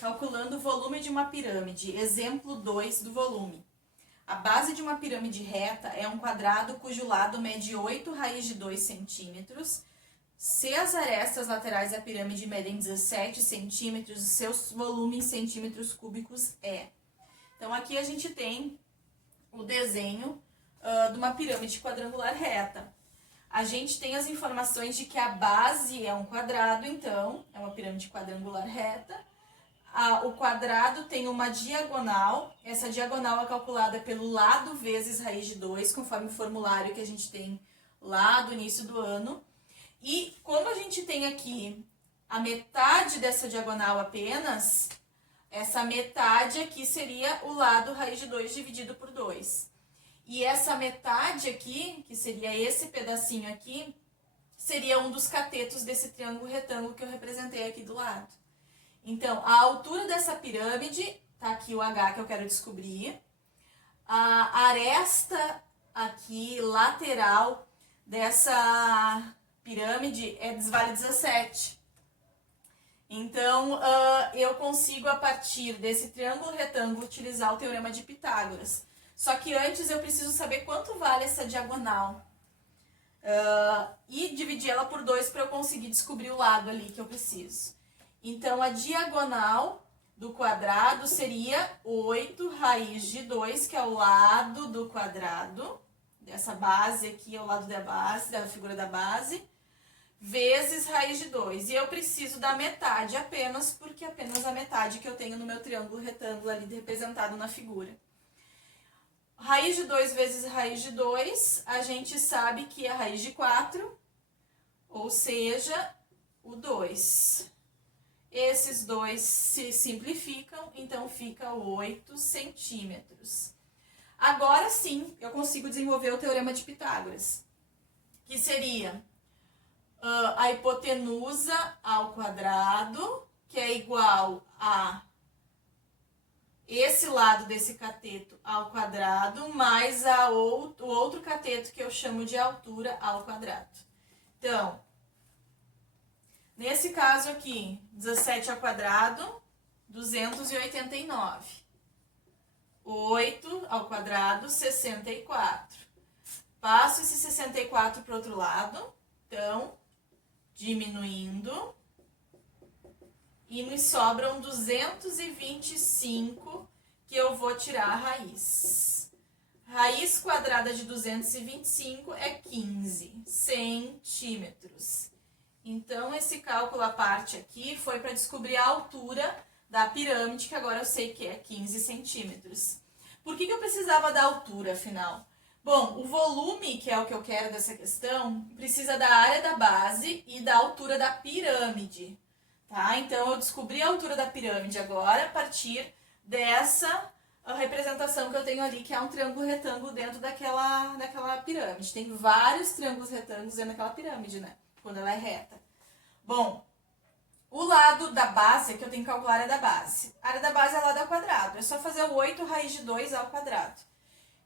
Calculando o volume de uma pirâmide. Exemplo 2 do volume. A base de uma pirâmide reta é um quadrado cujo lado mede 8 raiz de 2 centímetros. Se as arestas laterais da pirâmide medem 17 centímetros, o seu volume em centímetros cúbicos é. Então, aqui a gente tem o desenho de uma pirâmide quadrangular reta. A gente tem as informações de que a base é um quadrado, então, é uma pirâmide quadrangular reta. O quadrado tem uma diagonal, essa diagonal é calculada pelo lado vezes raiz de 2, conforme o formulário que a gente tem lá do início do ano. E como a gente tem aqui a metade dessa diagonal apenas, essa metade aqui seria o lado raiz de 2 dividido por 2. E essa metade aqui, que seria esse pedacinho aqui, seria um dos catetos desse triângulo retângulo que eu representei aqui do lado. Então, a altura dessa pirâmide, tá aqui o H que eu quero descobrir. A aresta aqui, lateral dessa pirâmide vale 17. Então, eu consigo, a partir desse triângulo retângulo, utilizar o teorema de Pitágoras. Só que antes eu preciso saber quanto vale essa diagonal. E dividir ela por 2 para eu conseguir descobrir o lado ali que eu preciso. Então, a diagonal do quadrado seria 8 raiz de 2, que é o lado do quadrado. Dessa base aqui é o lado da base, da figura da base. Vezes raiz de 2. E eu preciso da metade apenas, porque é apenas a metade que eu tenho no meu triângulo retângulo ali representado na figura. Raiz de 2 vezes raiz de 2, a gente sabe que é a raiz de 4, ou seja, o 2. Esses dois se simplificam, então fica 8 centímetros. Agora sim, eu consigo desenvolver o teorema de Pitágoras, que seria a hipotenusa ao quadrado, que é igual a esse lado desse cateto ao quadrado, mais o outro cateto que eu chamo de altura ao quadrado. Então, nesse caso aqui, 17 ao quadrado, 289. 8 ao quadrado, 64. Passo esse 64 para o outro lado, então, diminuindo. E me sobram 225, que eu vou tirar a raiz. Raiz quadrada de 225 é 15 centímetros. Então, esse cálculo à parte aqui foi para descobrir a altura da pirâmide, que agora eu sei que é 15 centímetros. Por que eu precisava da altura, afinal? Bom, o volume, que é o que eu quero dessa questão, precisa da área da base e da altura da pirâmide. Tá? Então, eu descobri a altura da pirâmide agora a partir dessa representação que eu tenho ali, que é um triângulo retângulo dentro daquela pirâmide. Tem vários triângulos retângulos dentro daquela pirâmide, né? Quando ela é reta. Bom, o lado da base, que eu tenho que calcular a área da base. A área da base é lado ao quadrado. É só fazer o 8 raiz de 2 ao quadrado.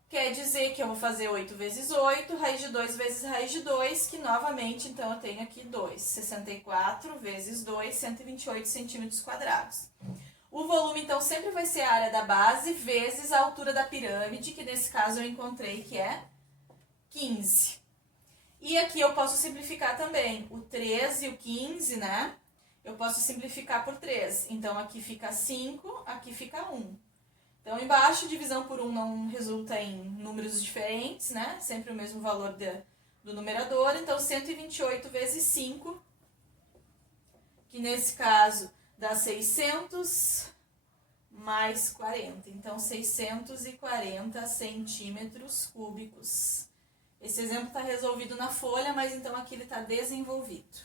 Quer dizer que eu vou fazer 8 vezes 8, raiz de 2 vezes raiz de 2, que novamente, então, eu tenho aqui 2. 64 vezes 2, 128 centímetros quadrados. O volume, então, sempre vai ser a área da base vezes a altura da pirâmide, que nesse caso eu encontrei que é 15. E aqui eu posso simplificar também. O 13 e o 15, né? Eu posso simplificar por 3. Então, aqui fica 5, aqui fica 1. Então, embaixo, divisão por 1 não resulta em números diferentes, né? Sempre o mesmo valor do numerador. Então, 128 vezes 5, que nesse caso dá 600 mais 40. Então, 640 centímetros cúbicos. Esse exemplo está resolvido na folha, mas então aqui ele está desenvolvido.